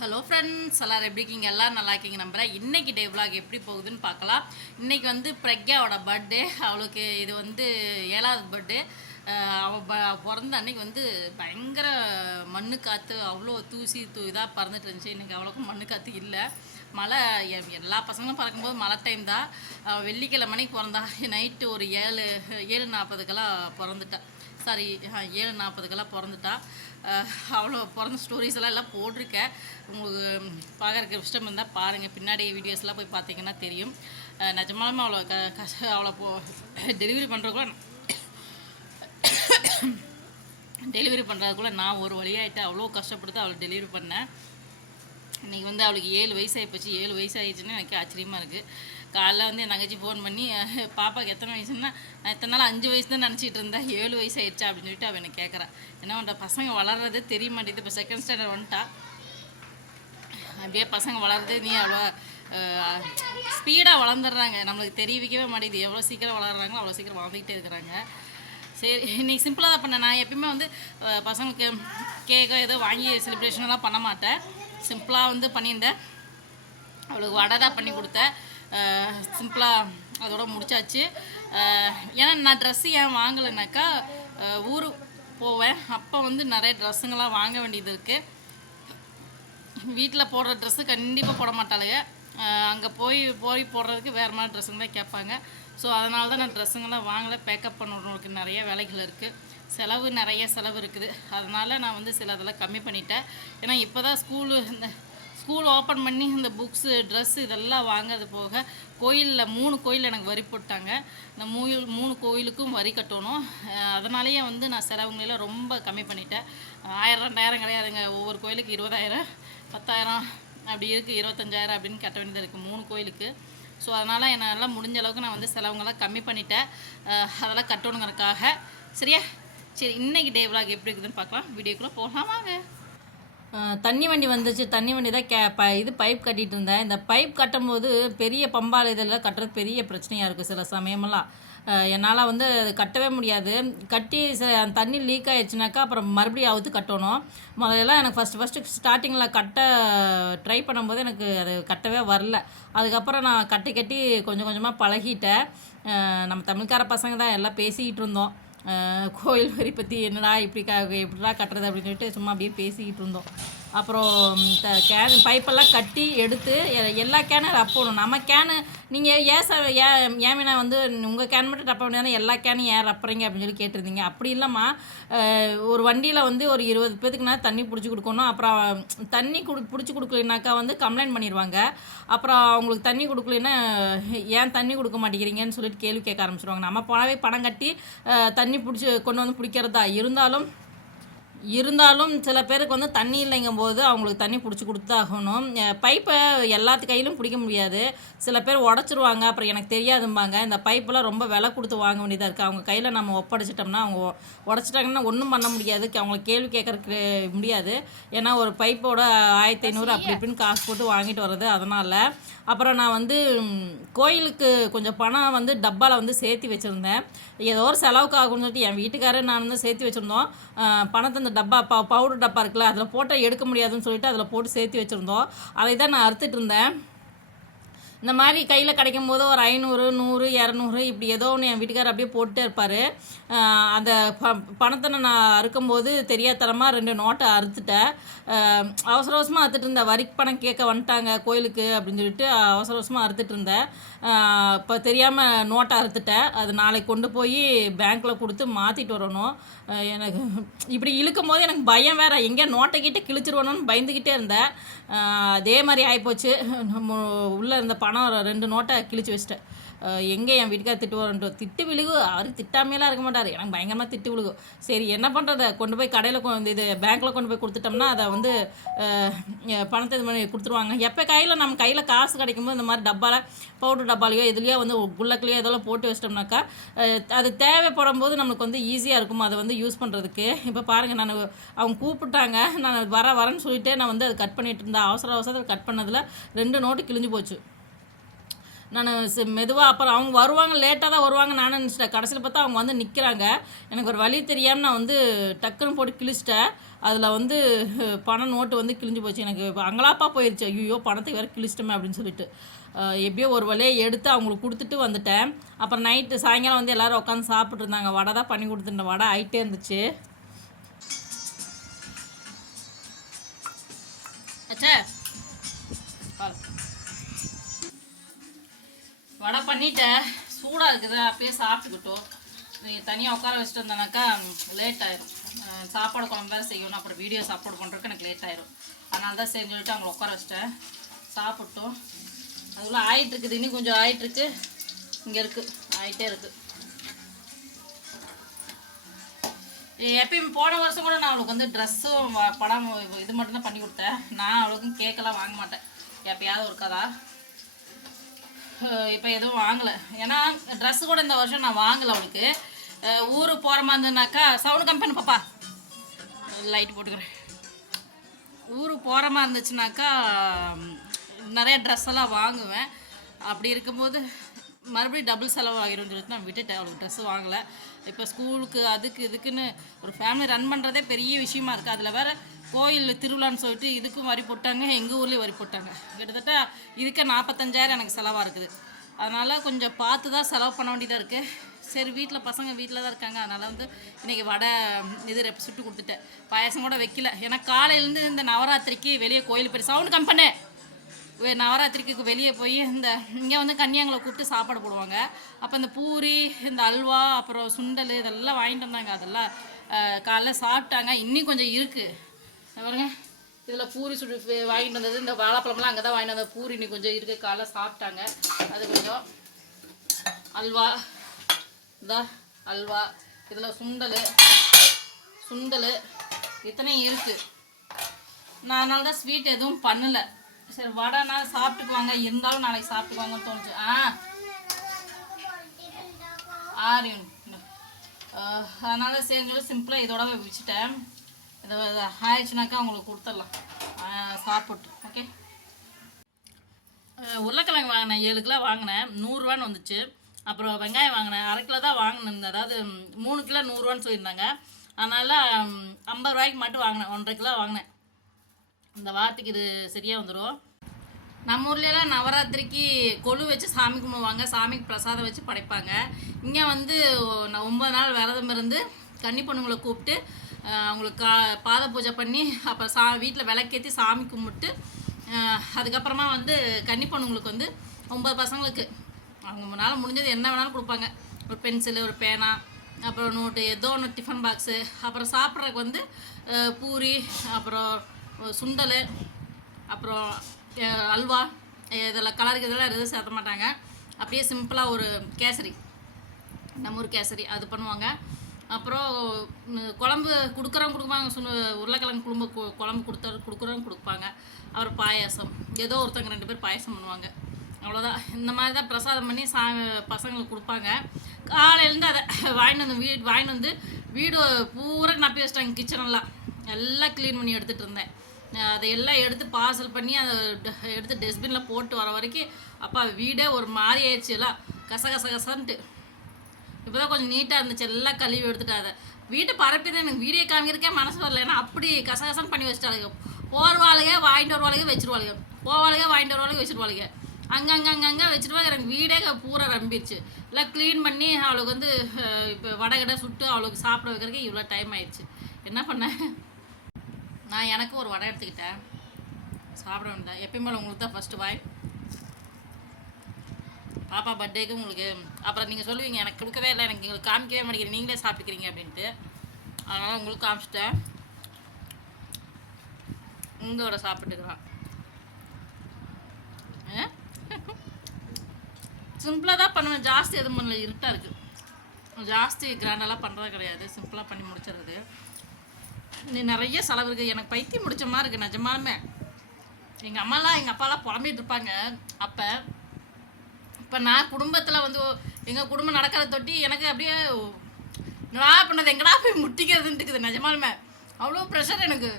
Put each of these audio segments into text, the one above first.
Hello friends எல்லோரும் எப்படி இருக்கீங்க? எல்லோரும் நல்லா இருக்கீங்க நம்புறேன். இன்றைக்கி டே விலாக் எப்படி போகுதுன்னு பார்க்கலாம். இன்றைக்கி வந்து பிரக்யாவோட பர்த்டே அவளுக்கு இது வந்து ஏழாவது பர்த்டே அவள் ப பிறந்த அன்னைக்கு வந்து பயங்கர மண்ணு காற்று அவ்வளோ தூசி தூ இதாக பறந்துட்டு இருந்துச்சு. இன்றைக்கி அவ்வளோக்கும் மண்ணு காற்று இல்லை. மழை எ- எல்லா பசங்களும் பறக்கும்போது மழை டைம் தான். அவள் வெள்ளிக்கிழமை மணிக்கு பிறந்தா. நைட்டு ஒரு ஏழு ஏழு நாற்பதுக்கெல்லாம் பிறந்துட்டா. சாரி ஏழு நாற்பதுக்கெல்லாம் பிறந்துட்டா. அவ்வளோ பிறந்த ஸ்டோரிஸ் எல்லாம் எல்லாம் போட்டிருக்கேன். உங்களுக்கு பார்க்குறக்கு இஷ்டம் இருந்தால் பாருங்கள் பின்னாடி வீடியோஸ்லாம் போய் பார்த்தீங்கன்னா தெரியும். நிஜமாலுமே அவ்வளோ க கஷ அவ்வளோ போ டெலிவரி பண்ணுறதுக்குள்ள டெலிவரி பண்ணுறதுக்குள்ளே நான் ஒரு வழியாயிட்டு அவ்வளோ கஷ்டப்படுத்து அவளை டெலிவரி பண்ணேன். இன்றைக்கி வந்து அவளுக்கு ஏழு வயசு ஆகிப்போச்சு ஏழு வயசு எனக்கு ஆச்சரியமாக இருக்குது காலைல வந்து என் தங்கச்சி ஃபோன் பண்ணி பாப்பாவுக்கு எத்தனை வயசுன்னா நான் எத்தனை நாள் அஞ்சு வயசு தான் நினச்சிட்டு இருந்தேன். ஏழு வயசு ஆயிடுச்சா? அப்படின்னு சொல்லிட்டு அவள் எனக்கு கேட்குறான் என்ன பண்ணுற பசங்க வளர்றதே தெரிய மாட்டேங்குது. இப்போ செகண்ட் ஸ்டாண்டர்ட் வந்துட்டா. அப்படியே பசங்க வளர்றதே நீ அவ்வளோ ஸ்பீடாக வளர்ந்துடுறாங்க. நம்மளுக்கு தெரிவிக்கவே மாட்டேங்குது. எவ்வளோ சீக்கிரம் வளர்றாங்களோ அவ்வளோ சீக்கிரம் வளர்ந்துக்கிட்டே இருக்கிறாங்க. சரி இன்றைக்கி சிம்பிளாக தான் பண்ணேன் நான் எப்பயுமே வந்து பசங்களுக்கு கேக்கோ ஏதோ வாங்கி செலிப்ரேஷன்லாம் பண்ண மாட்டேன். சிம்பிளாக வந்து பண்ணியிருந்தேன். அவளுக்கு வடை தான் பண்ணி கொடுத்தேன். சிம்பிளாக அதோட முடிச்சாச்சு. ஏன்னா நான் ட்ரெஸ்ஸு ஏன் வாங்கலைனாக்கா ஊர் ஊருக்கு போவேன். அப்போ வந்து நிறைய ட்ரெஸ்ஸுங்கெல்லாம் வாங்க வேண்டியது இருக்குது வீட்டில் போடுற ட்ரெஸ்ஸு கண்டிப்பாக போட மாட்டாளுங்க அங்கே போய் போய் போடுறதுக்கு வேறு மாதிரி ட்ரெஸ்ஸுங்க தான் கேட்பாங்க. ஸோ அதனால தான் நான் ட்ரெஸ்ஸுங்கெல்லாம் வாங்கலை. பேக்கப் பண்ணுறவங்களுக்கு நிறைய வேலைகள் இருக்குது செலவு நிறைய செலவு இருக்குது. அதனால் நான் வந்து சில அதெல்லாம் கம்மி பண்ணிட்டேன். ஏன்னா இப்போ தான் ஸ்கூலு இந்த ஸ்கூல் ஓப்பன் பண்ணி இந்த புக்ஸு ட்ரெஸ்ஸு இதெல்லாம் வாங்கிறது போக கோயிலில் மூணு கோயில் எனக்கு வரி போட்டாங்க. இந்த மூயில் மூணு கோயிலுக்கும் வரி கட்டணும். அதனாலேயே வந்து நான் செலவுங்களெல்லாம் ரொம்ப கம்மி பண்ணிட்டேன். ஆயிரம் ரெண்டாயிரம் கிடையாதுங்க. ஒவ்வொரு கோயிலுக்கு இருபதாயிரம் பத்தாயிரம் அப்படி இருக்குது இருபத்தஞ்சாயிரம் அப்படின்னு கட்ட வேண்டியது இருக்குது மூணு கோயிலுக்கு. ஸோ அதனால் என்னால் முடிஞ்ச அளவுக்கு நான் வந்து செலவுங்கெல்லாம் கம்மி பண்ணிட்டேன். அதெல்லாம் கட்டணுங்கிறதுக்காக. சரியா? சரி இன்னைக்கு டே vlog எப்படி இருக்குதுன்னு பார்க்கலாம். வீடியோக்குள்ளே போகலாம் வாங்க தண்ணி வண்டி வந்துச்சு தண்ணி வண்டி தான் கே ப இது பைப் கட்டிகிட்டு இருந்தேன். இந்த பைப் கட்டும்போது பெரிய பம்பால் இதெல்லாம் கட்டுறது பெரிய பிரச்சனையாக இருக்குது சில சமயமெல்லாம். என்னால் வந்து அது கட்டவே முடியாது. கட்டி ச தண்ணி லீக் ஆயிடுச்சுனாக்கா அப்புறம் மறுபடியும் அவுத்து கட்டணும். முதல்ல எனக்கு ஃபஸ்ட்டு ஃபஸ்ட்டு ஸ்டார்டிங்கில் கட்ட ட்ரை பண்ணும்போது எனக்கு அது கட்டவே வரல. அதுக்கப்புறம் நான் கட்டி கட்டி கொஞ்சம் கொஞ்சமாக பழகிட்டேன். நம்ம தமிழ்கார பசங்க தான் எல்லாம் பேசிக்கிட்டு இருந்தோம். கோயில் வரி பற்றி என்னடா இப்படி க கட்டுறது அப்படின்னு சொல்லிட்டு சும்மா அப்படியே பேசிக்கிட்டு இருந்தோம். அப்புறம் த கேன் பைப்பெல்லாம் கட்டி எடுத்து எல்லா கேனும் ரப்பணும் நம்ம கேனு நீங்கள் ஏன் சார் ஏன் ஏமினா வந்து உங்கள் கேன் மட்டும் ரப்ப வேண்டியதானே எல்லா கேனும் ஏன் ரப்புறீங்க அப்படின்னு சொல்லி கேட்டிருந்தீங்க. அப்படி இல்லைம்மா. ஒரு வண்டியில் வந்து ஒரு இருபது பேத்துக்குனா தண்ணி பிடிச்சி கொடுக்கணும். அப்புறம் தண்ணி கொடு பிடிச்சி கொடுக்கலனாக்கா வந்து கம்ப்ளைண்ட் பண்ணிடுவாங்க அப்புறம் அவங்களுக்கு தண்ணி கொடுக்கலன்னா ஏன் தண்ணி கொடுக்க மாட்டேங்கிறீங்கன்னு சொல்லிட்டு கேள்வி கேட்க ஆரம்பிச்சிருவாங்க. நம்ம போனவே பணம் கட்டி தண்ணி பிடிச்சி கொண்டு வந்து பிடிக்கிறதா இருந்தாலும் இருந்தாலும் சில பேருக்கு வந்து தண்ணி இல்லைங்கும் போது அவங்களுக்கு தண்ணி பிடிச்சி கொடுத்தாகணும் பைப்பை எல்லாத்து கையிலும் பிடிக்க முடியாது. சில பேர் உடச்சிருவாங்க அப்புறம் எனக்கு தெரியாதும்பாங்க. இந்த பைப்பெல்லாம் ரொம்ப விலை கொடுத்து வாங்க வேண்டியதாக இருக்குது அவங்க கையில் நம்ம ஒப்படைச்சிட்டோம்னா அவங்க உடச்சிட்டாங்கன்னா ஒன்றும் பண்ண முடியாது. அவங்களுக்கு கேள்வி கேட்கறதுக்கு முடியாது. ஏன்னா ஒரு பைப்போட ஆயிரத்தி ஐநூறு அப்படி இப்படின்னு காசு போட்டு வாங்கிட்டு வர்றது அதனால். அப்புறம் நான் வந்து கோயிலுக்கு கொஞ்சம் பணம் வந்து டப்பாவில் வந்து சேர்த்து வச்சுருந்தேன். ஏதோ ஒரு செலவுக்கு ஆகும்னு சொல்லிட்டு என் வீட்டுக்காரர் நான் வந்து சேர்த்து வச்சுருந்தோம். பணத்தை இந்த டப்பா ப பவுடர் டப்பா இருக்குல்ல அதில் போட்டால் எடுக்க முடியாதுன்னு சொல்லிட்டு அதில் போட்டு சேர்த்து வச்சுருந்தோம். அதை தான் நான் அறுத்துட்டு இருந்தேன். இந்த மாதிரி கையில் கிடைக்கும் போது ஒரு ஐநூறு நூறு இரநூறு இப்படி ஏதோ ஒன்று என் வீட்டுக்காரர் அப்படியே போட்டுட்டே இருப்பார். அந்த ப பணத்தை நான் அறுக்கும்போது தெரியாதனமாக ரெண்டு நோட்டை அறுத்துட்டேன். அவசர அவசரமாக அறுத்துட்டு இருந்தேன். வரிக்கு பணம் கேட்க வந்துட்டாங்க கோயிலுக்கு அப்படின்னு சொல்லிட்டு அவசர அவசரமாக அறுத்துட்டு இருந்தேன். இப்போ தெரியாமல் நோட்டை அறுத்துட்டேன் அது நாளைக்கு கொண்டு போய் பேங்க்கில் கொடுத்து மாற்றிட்டு வரணும். எனக்கு இப்படி இழுக்கும் போது எனக்கு பயம் வேறு. எங்கே நோட்டை கிட்டே கிழிச்சிருவணும்னு பயந்துக்கிட்டே இருந்தேன். அதே மாதிரி ஆகிப்போச்சு நம்ம உள்ளே இருந்த பணம் ரெண்டு நோட்டை கிழிச்சு வச்சிட்டேன். எங்கே என் வீட்டுக்கார திட்டு வரன்ட்டு திட்டு விழுகு. அவர் திட்டாமையெல்லாம் இருக்க மாட்டார். எனக்கு பயங்கரமாக திட்டு விழுகு. சரி என்ன பண்ணுறது கொண்டு போய் கடையில் கொண்டு இது பேங்க்கில் கொண்டு போய் கொடுத்துட்டோம்னா அதை வந்து பணத்தை இது பண்ணி கொடுத்துருவாங்க. எப்போ கையில் நம்ம கையில் காசு கிடைக்கும்போது இந்த மாதிரி டப்பாவில் பவுடர் டப்பாலையோ இதுலையோ வந்து குள்ளக்குலையோ இதெல்லாம் போட்டு வச்சிட்டோம்னாக்கா அது தேவைப்படும் போது நம்மளுக்கு வந்து ஈஸியாக இருக்கும்? அதை வந்து யூஸ் பண்ணுறதுக்கு இப்போ பாருங்கள் நான் அவங்க கூப்பிட்டாங்க. நான் வர வரேன்னு சொல்லிட்டு நான் வந்து அதை கட் பண்ணிட்டு இருந்தேன். அவசர அவசரத்தில் கட் பண்ணதில் ரெண்டு நோட்டு கிழிஞ்சு போச்சு. நான் மெதுவாக அப்புறம் அவங்க வருவாங்க லேட்டாக தான் வருவாங்க. நானும் நினச்சிட்டேன். கடைசியில் பார்த்தா அவங்க வந்து நிற்கிறாங்க எனக்கு ஒரு வழி தெரியாமல் நான் வந்து டக்குன்னு போட்டு கிழிச்சிட்டேன். அதில் வந்து பணம் நோட்டு வந்து கிழிஞ்சு போச்சு. எனக்கு அங்கலாப்பா போயிடுச்சு ஐயோ பணத்தை வேறு கிழிச்சிட்டோமே அப்படின்னு சொல்லிட்டு. எப்படியோ ஒரு வழியை எடுத்து அவங்களுக்கு கொடுத்துட்டு வந்துட்டேன். அப்புறம் நைட்டு சாயங்காலம் வந்து எல்லோரும் உட்காந்து சாப்பிட்ருந்தாங்க வடை தான் பண்ணி கொடுத்துருந்தேன் வடை ஆகிட்டே இருந்துச்சு. அச்சா வடை பண்ணிட்டேன். சூடாக இருக்குது. அப்படியே சாப்பிட்டுக்கிட்டோம். நீங்கள் தனியாக உட்கார வச்சுட்டு வந்தேனாக்கா லேட் ஆயிரும். சாப்பாடு குழம்பு வேறு செய்யணும். அப்புறம் வீடியோ சாப்பாடு பண்ணுறதுக்கு எனக்கு லேட் ஆயிரும். அதனால தான் சரின்னு சொல்லிட்டு அவங்கள உட்கார வச்சிட்டேன். சாப்பிட்டோம். அதுக்குள்ளே ஆயிட்டுருக்குது இன்னும் கொஞ்சம் ஆயிட்டுருக்கு இங்கே இருக்குது ஆயிட்டே இருக்குது எப்பயும் போன வருஷம் கூட நான் அவளுக்கு வந்து ட்ரெஸ்ஸும் படம் இது மட்டும்தான் பண்ணி கொடுத்தேன். நான் அவளுக்கும் கேக்கெல்லாம் வாங்க மாட்டேன். எப்பயாவது ஒரு கதா. இப்போ எதுவும் வாங்கலை. ஏன்னா ட்ரெஸ்ஸு கூட இந்த வருஷம் நான் வாங்கலை அவளுக்கு. ஊர் போகிற மாதிரி இருந்ததுனாக்கா சவுண்டு கம்பெனி பாப்பா. லைட் போட்டுக்கிறேன். ஊர் போகிற மாதிரி இருந்துச்சுனாக்கா நிறைய ட்ரெஸ் எல்லாம் வாங்குவேன். அப்படி இருக்கும்போது மறுபடியும் டபுள் செலவு ஆகிரும்னு சொல்லிட்டு நான் விட்டுட்டேன் அவளுக்கு ட்ரெஸ் வாங்கலை. இப்போ ஸ்கூலுக்கு அதுக்கு இதுக்குன்னு ஒரு ஃபேமிலி ரன் பண்ணுறதே பெரிய விஷயமா இருக்குது அதில் வேற கோயில் திருவிழான்னு சொல்லிட்டு இதுக்கும் வரி போட்டாங்க எங்கள் ஊர்லேயும் வரி போட்டாங்க. கிட்டத்தட்ட இதுக்கே நாற்பத்தஞ்சாயிரம் எனக்கு செலவாக இருக்குது. அதனால் கொஞ்சம் பார்த்து தான் செலவு பண்ண வேண்டியதாக இருக்குது சரி வீட்டில் பசங்க வீட்டில் தான் இருக்காங்க. அதனால் வந்து இன்றைக்கி வடை இது ரெப் சுட்டு கொடுத்துட்டேன். பாயாசம் கூட வைக்கல. ஏன்னா காலையிலேருந்து இந்த நவராத்திரிக்கு வெளியே கோயில் போய் சவுண்ட் கம்பெனி நவராத்திரிக்கு வெளியே போய் இந்த இங்கே வந்து கன்னியாங்களை கூப்பிட்டு சாப்பாடு போடுவாங்க. அப்போ இந்த பூரி இந்த அல்வா அப்புறம் சுண்டல் இதெல்லாம் வாங்கிட்டு வந்தாங்க. அதெல்லாம் காலைல சாப்பிட்டாங்க. இன்னும் கொஞ்சம் இருக்குது பாருங்க. இதில் பூரி சுடு வாங்கிட்டு வந்தது. இந்த வாழைப்பழம்லாம் அங்கே தான் வாங்கிட்டு வந்தது. பூரி இன்னும் கொஞ்சம் இருக்குது காலைல சாப்பிட்டாங்க. அது கொஞ்சம் அல்வா இதா அல்வா இதில் சுண்டல் சுண்டல் இத்தனையும் இருக்குது நான் அதனால தான் ஸ்வீட் எதுவும் பண்ணல. சரி வடைனா சாப்பிட்டுக்குவாங்க. இருந்தாலும் நாளைக்கு சாப்பிட்டுக்குவாங்கன்னு தோணுச்சு. ஆ. ஆரியன் அதனால சரி சொல்லி சிம்பிளாக இதோட வச்சுட்டேன் இதை ஆயிடுச்சுனாக்கா அவங்களுக்கு கொடுத்துடலாம். சாப்பிட்டு ஓகே உருளைக்கிழங்கு வாங்கினேன். ஏழு கிலோ வாங்கினேன். நூறுரூவான்னு வந்துச்சு. அப்புறம் வெங்காயம் வாங்கினேன். அரை கிலோ தான் வாங்கினேன். அதாவது மூணு கிலோ நூறுரூவான்னு சொல்லியிருந்தாங்க. அதனால் ஐம்பது ரூபாய்க்கு மட்டும் வாங்கினேன். ஒன்றரை கிலோ வாங்கினேன். இந்த வாரத்துக்கு இது சரியாக வந்துடும் நம்ம ஊர்லலாம் நவராத்திரிக்கு கொலு வச்சு சாமி கும்பிடுவாங்க. சாமிக்கு பிரசாதம் வச்சு படைப்பாங்க. இங்கே வந்து ஒ- ஒன்பது நாள் விரதம் இருந்து கன்னி பொண்ணுங்களை கூப்பிட்டு அவங்களுக்கு கா பாத பூஜை பண்ணி அப்புறம் சா வீட்டில் விளக்கேற்றி சாமி கும்பிட்டு அதுக்கப்புறமா வந்து கன்னி பொண்ணுங்களுக்கு வந்து ஒன்பது பசங்களுக்கு அவங்க முன்னால் முடிஞ்சது என்ன வேணாலும் கொடுப்பாங்க. ஒரு பென்சிலு ஒரு பேனா அப்புறம் நோட்டு ஏதோ ஒன்று டிஃபன் பாக்ஸு அப்புறம் சாப்பிட்றதுக்கு வந்து பூரி அப்புறம் சுண்டல் அப்புறம் அல்வா இதெல்லாம் கலருக்கு இதெல்லாம் எதுவும் சேர்த்த மாட்டாங்க. அப்படியே சிம்பிளாக ஒரு கேசரி. நம்ம ஊர் கேசரி அது பண்ணுவாங்க. அப்புறம் குழம்பு கொடுக்குறவங்க கொடுப்பாங்க சொன்ன உருளைக்கிழங்கு குழம்பு குழம்பு கொடுத்தா கொடுக்குறவங்க கொடுப்பாங்க. அப்புறம் பாயாசம். ஏதோ ஒருத்தவங்க ரெண்டு பேர் பாயாசம் பண்ணுவாங்க. அவ்வளோதான் இந்த மாதிரி தான் பிரசாதம் பண்ணி சா பசங்களுக்கு கொடுப்பாங்க. காலையிலேருந்து அதை வாங்கிட்டு வந்து வீடு வாங்கிட்டு வந்து வீடு பூரா நப்பி வச்சிட்டாங்க கிச்சனெல்லாம் எல்லாம். க்ளீன் பண்ணி எடுத்துகிட்டு இருந்தேன். அதையெல்லாம் எடுத்து பார்சல் பண்ணி அதை ட- எடுத்து டஸ்ட்பினில் போட்டு வர வரைக்கும் அப்பா வீடே ஒரு மாதிரி ஆயிடுச்சு எல்லாம். கச கச கசன்ட்டு இப்போ தான் கொஞ்சம் நீட்டாக இருந்துச்சு. எல்லாம் கழுவி எடுத்துட்டு அதை வீட்டை பரப்பி தான் எனக்கு வீடியோ காமிக்கிறக்கே மனசு வரல. ஏன்னா அப்படி கசகசன்னு பண்ணி வச்சுட்டாளுங்க. போர்வாளுக வாங்கிட்டு வருவாளுக வச்சுருவாளுங்க போவாளுக வாங்கிட்டு வருவாளுக வச்சிருவாளுக. அங்கங்க அங்கங்கே வச்சுருவாங்க எனக்கு வீடே பூரா ரம்பிடுச்சு எல்லாம் க்ளீன் பண்ணி அவளுக்கு வந்து இப்போ வடகடை சுட்டு அவளுக்கு சாப்பிட வைக்கிறதுக்கு இவ்வளோ டைம் ஆயிடுச்சு. என்ன பண்ணேன் நான் எனக்கு ஒரு வடை எடுத்துக்கிட்டேன். சாப்பிட வேண்டாம் எப்பயுமே உங்களுக்கு தான் ஃபஸ்ட்டு வாய் பாப்பா பர்த்டேக்கு உங்களுக்கு. அப்புறம் நீங்கள் சொல்லுவீங்க எனக்கு கொடுக்கவே இல்லை எனக்கு உங்களுக்கு காமிக்கவே மாட்டேங்கிறீங்க. நீங்களே சாப்பிட்டுக்கிறீங்க அப்படின்ட்டு. அதனால் உங்களுக்கு காமிச்சிட்டேன். உங்களோட சாப்பிட்டுக்கிறான் சிம்பிளாக தான். பண்ணுவேன். ஜாஸ்தி எதுவும் பண்ணல. இருட்டாக இருக்குது ஜாஸ்தி கிராண்டெல்லாம் பண்ணுறது கிடையாது. சிம்பிளாக பண்ணி முடிச்சிடுறது. நீ நிறைய செலவு இருக்குது எனக்கு பைத்தியம் முடிச்ச மாதிரி இருக்குது நிஜமாலுமே. எங்கள் அம்மாலாம் எங்கள் அப்பாலாம் புலம்பிட்டு இருப்பாங்க. அப்போ இப்போ நான் குடும்பத்தில் வந்து எங்கள் குடும்பம் நடக்கிற தொட்டி எனக்கு அப்படியே என்னடா பண்ணது எங்கடா போய் முட்டிக்கிறதுன்ட்டு இருக்குது நிஜமாலுமே. அவ்வளோ ப்ரெஷர் எனக்கு.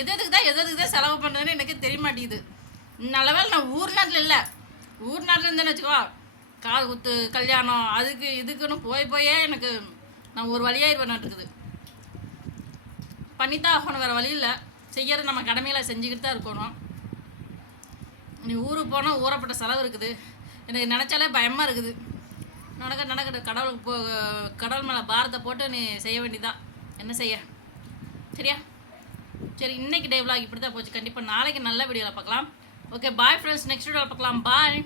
எது எதுக்கு தான் எது எதுக்கு தான் செலவு பண்ணுறதுன்னு எனக்கு தெரிய மாட்டேங்குது. நல்ல வேலை நான் ஊர் நாட்டில் இல்லை. ஊர் நாட்டில் இருந்தேன்னு வச்சுக்கோ காது குத்து கல்யாணம் அதுக்கு இதுக்குன்னு போய் போயே எனக்கு நான் ஒரு வழியாக இருக்குது பண்ணித்தான் ஆகணும் வேறு வழி இல்லை. செய்யறது நம்ம கடமையில செஞ்சுக்கிட்டு தான் இருக்கணும். நீ ஊருக்கு போனால் ஊறப்பட்ட செலவு இருக்குது. எனக்கு நினச்சாலே பயமாக இருக்குது. நடக்க நடக்கட்டும் கடவுளுக்கு போ கடவுள் மேலே பாரத்தை போட்டு நீ செய்ய வேண்டியதான் என்ன செய்ய? சரியா? சரி இன்னைக்கு டே விலாக் இப்படி தான் போச்சு. கண்டிப்பாக நாளைக்கு நல்ல வீடியோவில் பார்க்கலாம். ஓகே பாய் ஃப்ரெண்ட்ஸ் நெக்ஸ்ட் வீடியோவில் பார்க்கலாம். பாய்